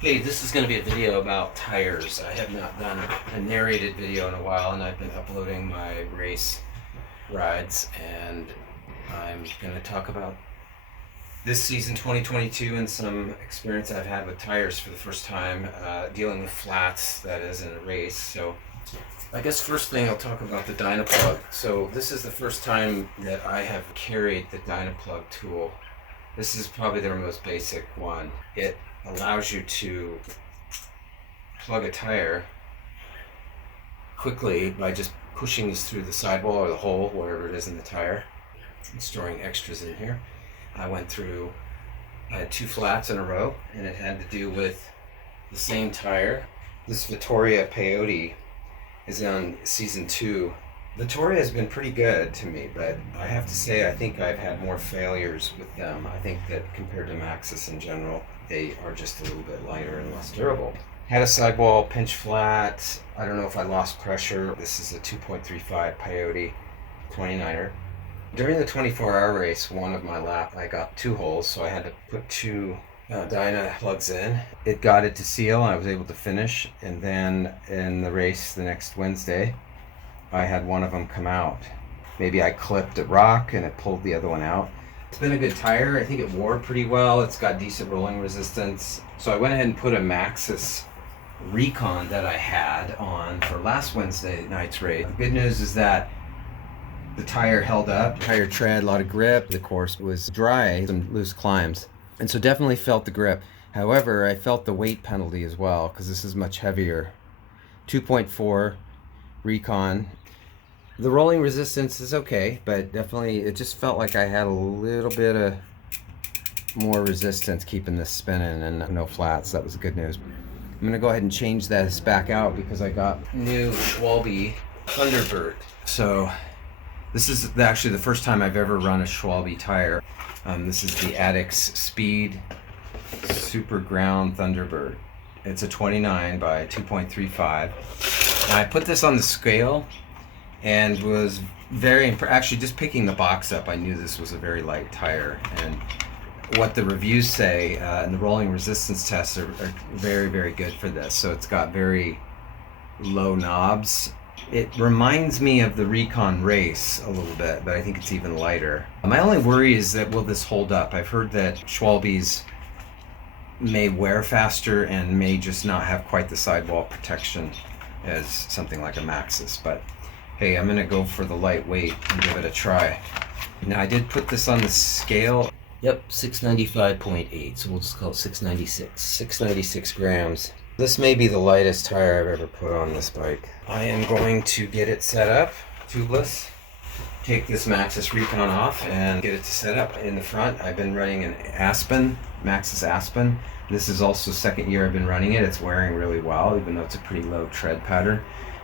Hey, this is going to be a video about tires. I have not done a narrated video in a while, and I've been uploading my race rides, and I'm going to talk about this season 2022 and some experience I've had with tires for the first time, dealing with flats, that is, in a race. So I guess first thing I'll talk about the Dynaplug. So this is the first time that I have carried the Dynaplug tool. This is probably their most basic one. It allows you to plug a tire quickly by just pushing this through the sidewall or the hole, wherever it is in the tire, and storing extras in here. I had 2 flats in a row, and it had to do with the same tire. This Vittoria Peyote is on season 2. Vittoria has been pretty good to me, but I have to say I think I've had more failures with them. I think that compared to Maxxis in general, they are just a little bit lighter and less durable. Had a sidewall pinch flat. I don't know if I lost pressure. This is a 2.35 Peyote 29er. During the 24-hour race, one of my lap, I got 2 holes, so I had to put 2 Dyna plugs in. It got it to seal, I was able to finish, and then in the race the next Wednesday, I had one of them come out. Maybe I clipped a rock and it pulled the other one out. It's been a good tire. I think it wore pretty well. It's got decent rolling resistance. So I went ahead and put a Maxxis Recon that I had on for last Wednesday night's race. The good news is that the tire held up. Tire tread, a lot of grip. The course was dry, some loose climbs. And so definitely felt the grip. However, I felt the weight penalty as well because this is much heavier. 2.4 Recon. The rolling resistance is okay, but definitely it just felt like I had a little bit of more resistance keeping this spinning and no flats. That was good news. I'm going to go ahead and change this back out because I got new Schwalbe Thunder Burt. So this is actually the first time I've ever run a Schwalbe tire. This is the Addicts Speed Super Ground Thunder Burt. It's a 29 by 2.35. And I put this on the scale and was very actually just picking the box up, I knew this was a very light tire. And what the reviews say and the rolling resistance tests are very, very good for this. So it's got very low knobs. It reminds me of the Recon Race a little bit, but I think it's even lighter. My only worry is that will this hold up? I've heard that Schwalbe's may wear faster and may just not have quite the sidewall protection as something like a Maxxis, but hey, I'm gonna go for the lightweight and give it a try. Now I did put this on the scale. Yep, 695.8, so we'll just call it 696. 696 grams. This may be the lightest tire I've ever put on this bike. I am going to get it set up, tubeless, take this Maxxis Recon off and get it to set up. In the front, I've been running an Aspen, Maxxis Aspen. This is also the second year I've been running it. It's wearing really well, even though it's a pretty low tread pattern.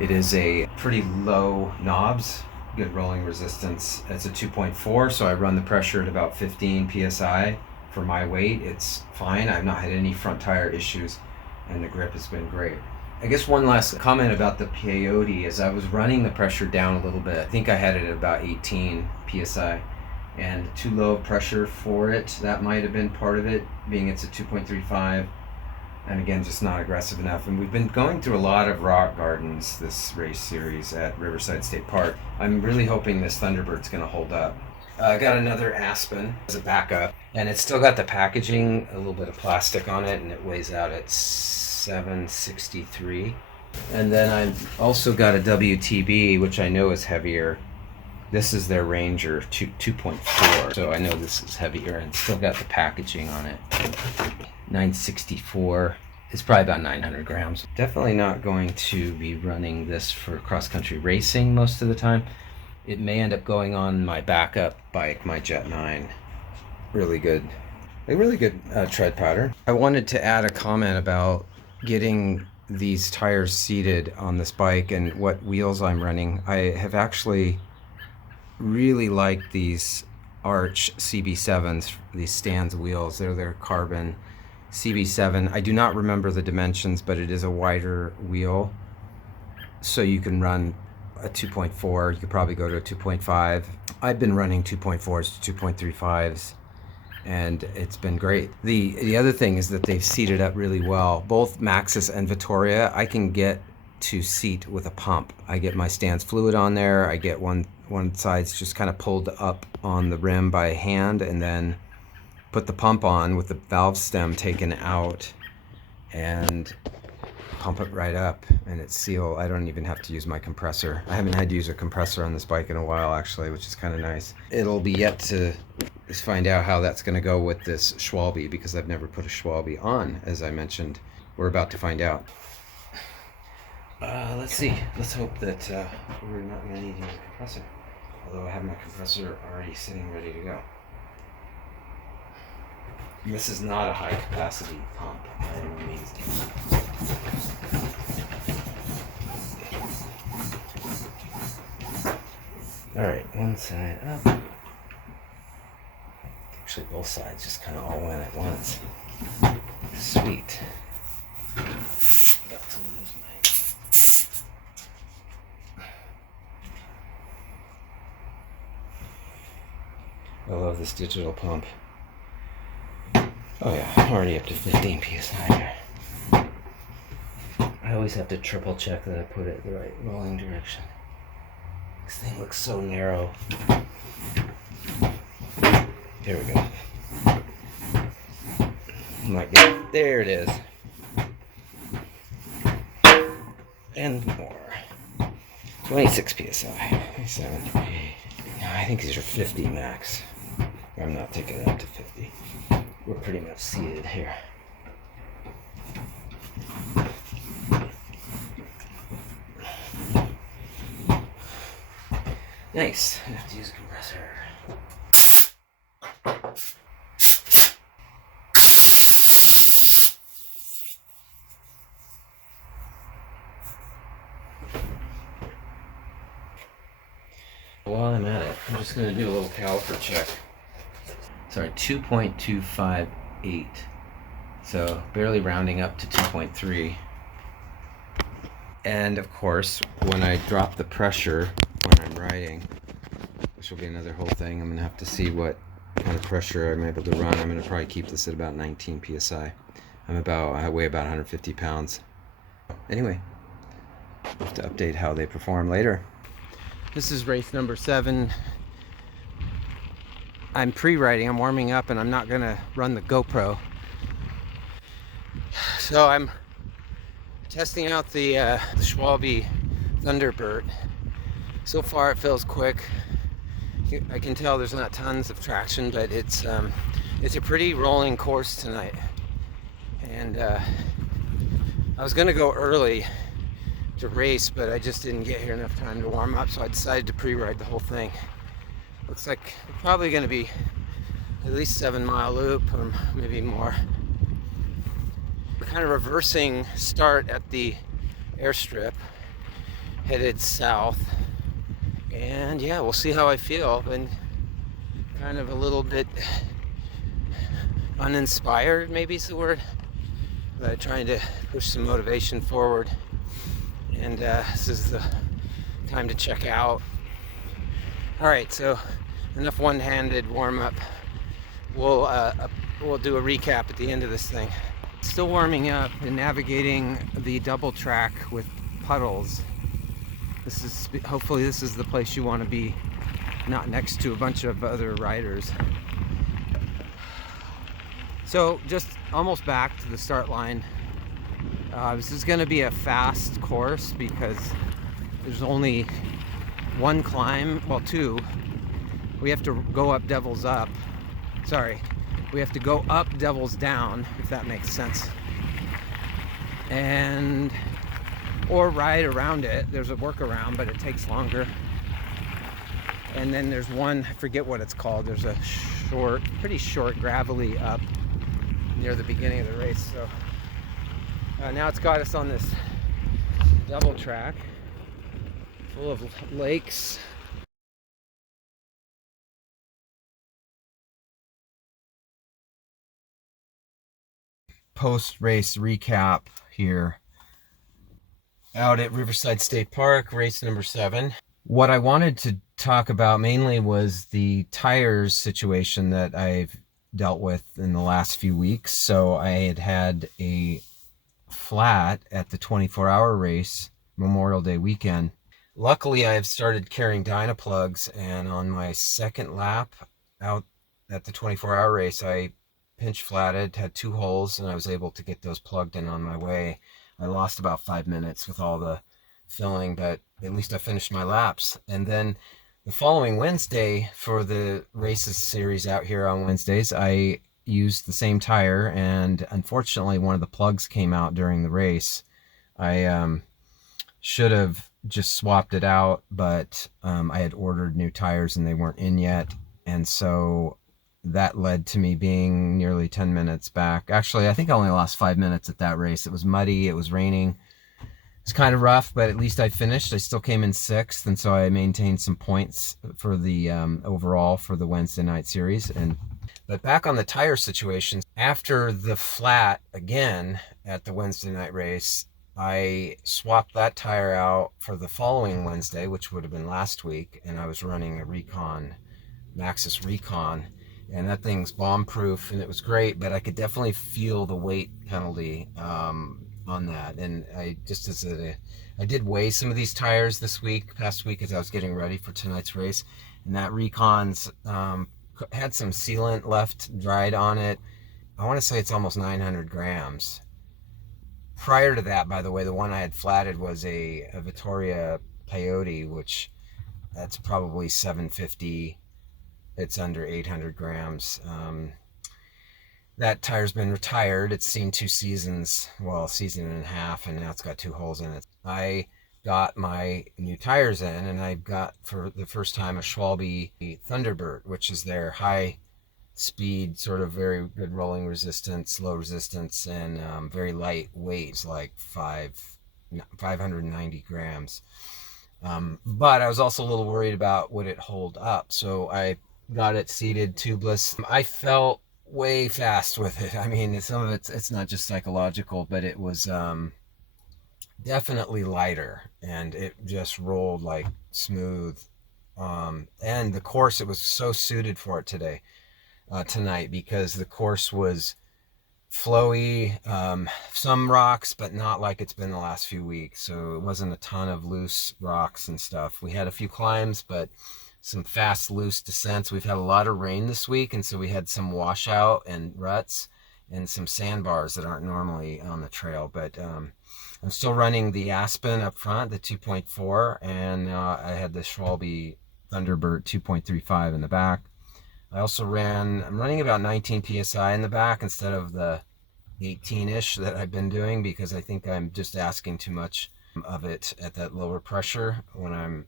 It is a pretty low knobs, good rolling resistance. It's a 2.4, so I run the pressure at about 15 PSI. For my weight, it's fine. I've not had any front tire issues, and the grip has been great. I guess one last comment about the Peyote is I was running the pressure down a little bit. I think I had it at about 18 PSI, and too low pressure for it. That might have been part of it, being it's a 2.35. And again, just not aggressive enough. And we've been going through a lot of rock gardens this race series at Riverside State Park. I'm really hoping this Thunderbird's going to hold up. I got another Aspen as a backup, and it's still got the packaging, a little bit of plastic on it, and it weighs out at 763. And then I've also got a WTB, which I know is heavier. This is their Ranger 2.4, so I know this is heavier and still got the packaging on it. 964. It's probably about 900 grams. Definitely not going to be running this for cross-country racing most of the time. It may end up going on my backup bike, my Jet 9. Really good. A really good tread pattern. I wanted to add a comment about getting these tires seated on this bike and what wheels I'm running. I have actually really liked these Arch CB7s, these Stans wheels. They're their carbon CB7. I do not remember the dimensions, but it is a wider wheel, so you can run a 2.4. You could probably go to a 2.5. I've been running 2.4s to 2.35s and it's been great. The other thing is that they've seated up really well. Both Maxxis and Vittoria, I can get to seat with a pump. I get my stance fluid on there. I get one side's just kind of pulled up on the rim by hand, and then put the pump on with the valve stem taken out and pump it right up, and it's sealed. I don't even have to use my compressor. I haven't had to use a compressor on this bike in a while, actually, which is kind of nice. It'll be yet to find out how that's going to go with this Schwalbe, because I've never put a Schwalbe on, as I mentioned. We're about to find out. Let's see. Let's hope that we're not going to need to use a compressor. Although I have my compressor already sitting ready to go. This is not a high capacity pump by any means. Alright, one side up. Actually, both sides just kind of all went at once. Sweet. About to lose my... I love this digital pump. Oh yeah, I'm already up to 15 psi here. I always have to triple check that I put it the right rolling direction. This thing looks so narrow. Here we go. Might get, there it is. And more. 26 psi. 27. I think these are 50 max. I'm not taking it up to 50. We're pretty much seated here. Nice. I have to use a compressor. While I'm at it, I'm just going to do a little caliper check. Sorry, 2.258. So barely rounding up to 2.3. And of course, when I drop the pressure when I'm riding, which will be another whole thing, I'm going to have to see what kind of pressure I'm able to run. I'm going to probably keep this at about 19 psi. I weigh about 150 pounds. Anyway, I'll have to update how they perform later. This is race number 7. I'm pre-riding, I'm warming up, and I'm not going to run the GoPro. So I'm testing out the Schwalbe Thunder Burt. So far it feels quick. I can tell there's not tons of traction, but it's a pretty rolling course tonight. And I was going to go early to race, but I just didn't get here enough time to warm up, so I decided to pre-ride the whole thing. Looks like it's probably going to be at least 7-mile loop or maybe more. We're kind of reversing start at the airstrip, headed south, and yeah, we'll see how I feel. Been kind of a little bit uninspired, maybe is the word, but trying to push some motivation forward. And this is the time to check out. Alright, so enough one-handed warm-up. We'll do a recap at the end of this thing. Still warming up and navigating the double track with puddles. Hopefully this is the place you want to be, not next to a bunch of other riders. So just almost back to the start line. This is going to be a fast course because there's only one climb, well, two. We have to go up Devil's Up. Sorry, we have to go up Devil's Down, if that makes sense. Or ride around it. There's a workaround, but it takes longer. And then there's one, I forget what it's called. There's a pretty short, gravelly up near the beginning of the race. So now it's got us on this double track full of lakes. Post-race recap here out at Riverside State Park, race number 7. What I wanted to talk about mainly was the tires situation that I've dealt with in the last few weeks. So I had a flat at the 24-hour race, Memorial Day weekend. Luckily, I have started carrying Dynaplugs, and on my second lap out at the 24-hour race, I pinch flatted, had 2 holes, and I was able to get those plugged in on my way. I lost about 5 minutes with all the filling, but at least I finished my laps. And then the following Wednesday, for the races series out here on Wednesdays, I used the same tire, and unfortunately one of the plugs came out during the race. I should have just swapped it out, but I had ordered new tires and they weren't in yet, and so that led to me being nearly 10 minutes back. Actually, I think I only lost 5 minutes at that race. It was muddy, it was raining, it's kind of rough, but at least I finished. I still came in 6th, and so I maintained some points for the overall for the Wednesday night series. But back on the tire situation, after the flat again at the Wednesday night race, I swapped that tire out for the following Wednesday, which would have been last week, and I was running a Recon, Maxxis Recon, and that thing's bomb-proof, and it was great, but I could definitely feel the weight penalty on that. And I did weigh some of these tires this past week, as I was getting ready for tonight's race, and that Recon's had some sealant left dried on it. I want to say it's almost 900 grams. Prior to that, by the way, the one I had flatted was a Vittoria Peyote, which that's probably 750. It's under 800 grams. That tire's been retired. It's seen 2 seasons, well, a season and a half, and now it's got 2 holes in it. I got my new tires in, and I got for the first time a Schwalbe Thunder Burt, which is their high speed, sort of very good rolling resistance, low resistance, and very light weight. It's like 590 grams. But I was also a little worried about would it hold up, so I got it seated tubeless. I felt way fast with it. I mean, some of it's not just psychological, but it was definitely lighter, and it just rolled like smooth. And the course, it was so suited for it tonight, because the course was flowy, some rocks, but not like it's been the last few weeks. So it wasn't a ton of loose rocks and stuff. We had a few climbs, but some fast, loose descents. We've had a lot of rain this week, and so we had some washout and ruts and some sandbars that aren't normally on the trail. But I'm still running the Aspen up front, the 2.4, and I had the Schwalbe Thunder Burt 2.35 in the back. I'm running about 19 psi in the back instead of the 18-ish that I've been doing, because I think I'm just asking too much of it at that lower pressure when I'm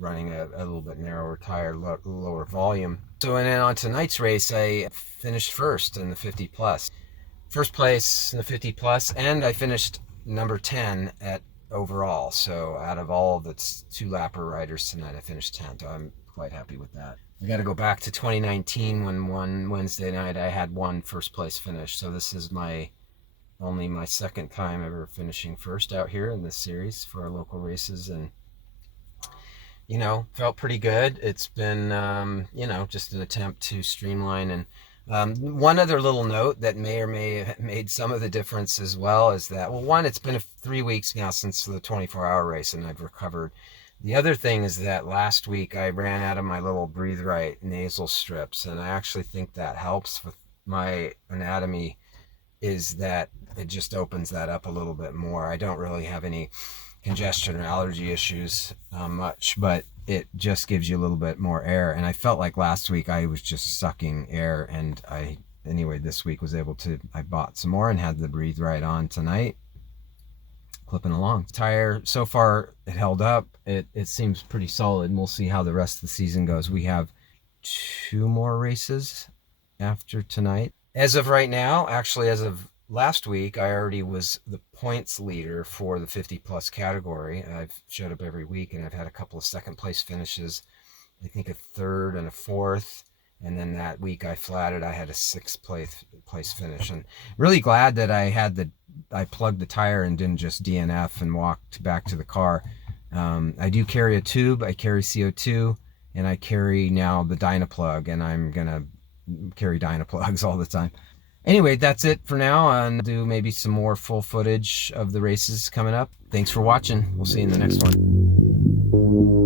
running a little bit narrower tire, lower volume. So, and then on tonight's race, I finished first in the 50 plus. First place in the 50 plus, and I finished number 10 at overall. So out of all the 2-lapper riders tonight, I finished 10th. So I'm quite happy with that. I got to go back to 2019 when one Wednesday night I had 1 first place finish. So this is only my second time ever finishing first out here in this series for our local races, and felt pretty good. It's been just an attempt to streamline. And one other little note that may or may have made some of the difference as well is that, well, one, it's been 3 weeks now since the 24-hour race, and I've recovered. The other thing is that last week I ran out of my little Breathe Right nasal strips, and I actually think that helps with my anatomy, is that it just opens that up a little bit more. I don't really have any congestion or allergy issues much, but it just gives you a little bit more air. And I felt like last week I was just sucking air, and this week I bought some more and had the Breathe Right on tonight, clipping along. Tire, so far it held up. It seems pretty solid, and we'll see how the rest of the season goes. We have 2 more races after tonight. As of right now, actually as of last week, I already was the points leader for the 50 plus category. I've showed up every week, and I've had a couple of second place finishes, I think a 3rd and a 4th. And then that week I flatted, I had a 6th place finish. And really glad that I plugged the tire and didn't just DNF and walked back to the car. I do carry a tube, I carry CO2, and I carry now the Dynaplug, and I'm gonna carry Dynaplugs all the time. Anyway, that's it for now. I'll do maybe some more full footage of the races coming up. Thanks for watching. We'll see you in the next one.